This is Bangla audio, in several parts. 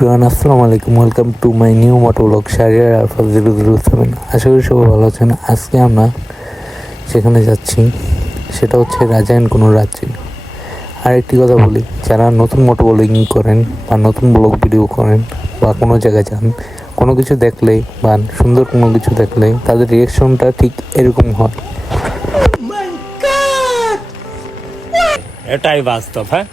এভরিওয়ান, আসসালামু আলাইকুম। Welcome to my new moto blog Shahriar Alfa 007। আশা করি সবাই ভালো আছেন। আজকে আমরা সেখানে যাচ্ছি, সেটা হচ্ছে রাজাইন কোনো রাজ্যে। আর একটি কথা বলি, যারা নতুন মোটো ব্লগিং করেন বা নতুন ব্লগ ভিডিও করেন বা কোনো জায়গায় যান, কোনো কিছু দেখলে বা সুন্দর কোনো কিছু দেখলে তাদের রিয়াকশনটা ঠিক এরকম হয়। এটাই বাস্তব। হ্যাঁ,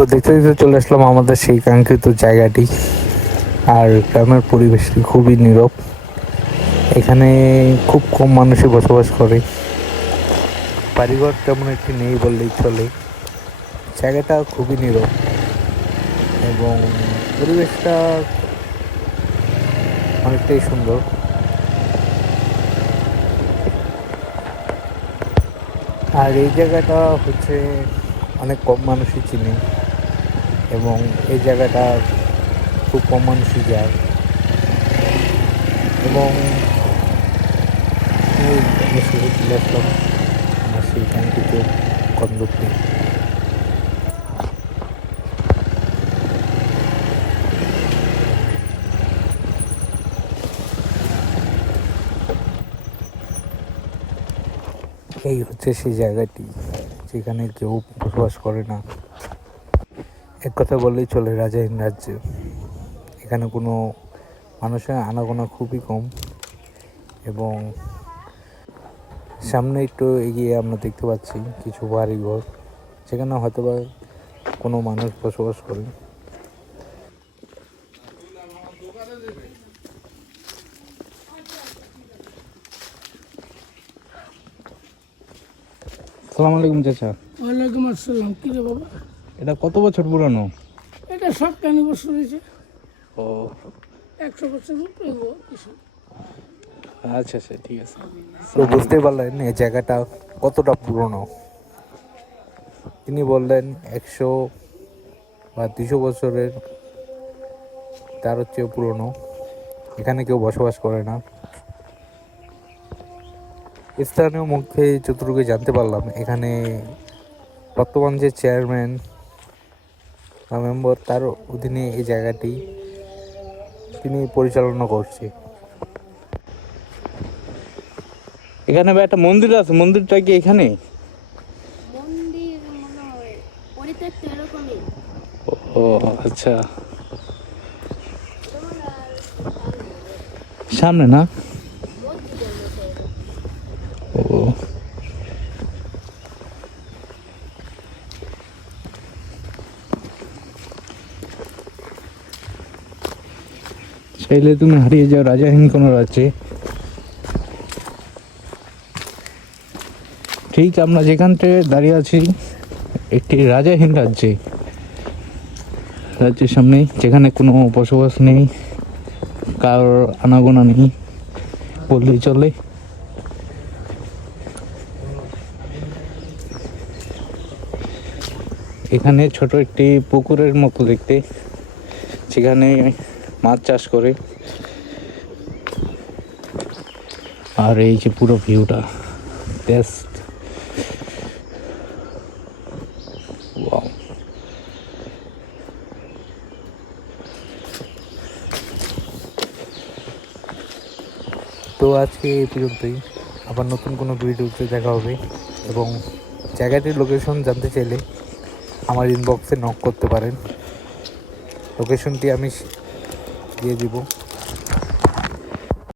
তো দেখতে দেখতে চলে আসলাম আমাদের সেই কাঙ্ক্ষিত জায়গাটি। আর গ্রামের পরিবেশটি খুবই নীরব। এখানে খুব কম মানুষই বসবাস করে, বাড়িঘর তেমন একটি নেই বললেই চলে। জায়গাটা খুবই নীরব এবং পরিবেশটা অনেকটাই সুন্দর। আর এই জায়গাটা হচ্ছে অনেক কম মানুষই চিনে এবং এই জায়গাটা খুব কম মানুষই যায়। এবং আমি শুরু চলে আসলাম আমার সেই কাঙ্ক্ষিত গন্তব্যে। এই হচ্ছে সেই জায়গাটি যেখানে কেউ বসবাস করে না। এক কথা বললেই চলে, রাজাহীন রাজ্য। এখানে কোনো মানুষের আনাগোনা খুবই কম এবং সামনে একটু এগিয়ে আমরা দেখতে পাচ্ছি কিছু বাড়িঘর, যেখানে হয়তো বা কোনো মানুষ বসবাস করে। আসসালামু আলাইকুম চাচা। ওয়ালাইকুম আসসালাম। কি রে বাবা, এটা কত বছর পুরানো? এটা সব কেন বছর হয়েছে? ও 100 বছর উপরে হবো কিছু। আচ্ছা আচ্ছা, ঠিক আছে। তো বুঝতে পারলেন এই জায়গাটা কতটা পুরনো। তিনি বললেন 100 বা 200 বছরের, তার হচ্ছে পুরনো। এখানে কেউ বসবাস করে না। স্থানীয় মুখে যতটুকু জানতে পারলাম, এখানে বর্তমান যে চেয়ারম্যান বা মেম্বার, তার অধীনে এই জায়গাটি তিনি পরিচালনা করছে। এখানে একটা মন্দির আছে, মন্দিরটা কি এখানে? মন্দির মনে হয় পরিত্যক্ত এরকমই। ও আচ্ছা, সামনে না? ও চাইলে তুমি হারিয়ে যাও রাজাহীন কোনো রাজ্যে। ঠিক আমরা যেখানটায় দাঁড়িয়ে আছি একটি রাজাহীন রাজ্যে, রাজ্যের সামনে, যেখানে কোনো বসবাস নেই, কারোর আনাগোনা নেই বললেই চলে। এখানে ছোট একটি পুকুরের মতো দেখতে, যেখানে মাছ চাষ করে। আর এই যে পুরো ভিউটা বেস্ট। ওয়াও। তো আজকে এই পর্যন্তই। আবার নতুন কোনো ভিডিওতে দেখা হবে এবং জায়গাটির লোকেশন জানতে চাইলে আমার ইনবক্সে নক করতে পারেন। লোকেশনটি আমি দিয়ে দিব।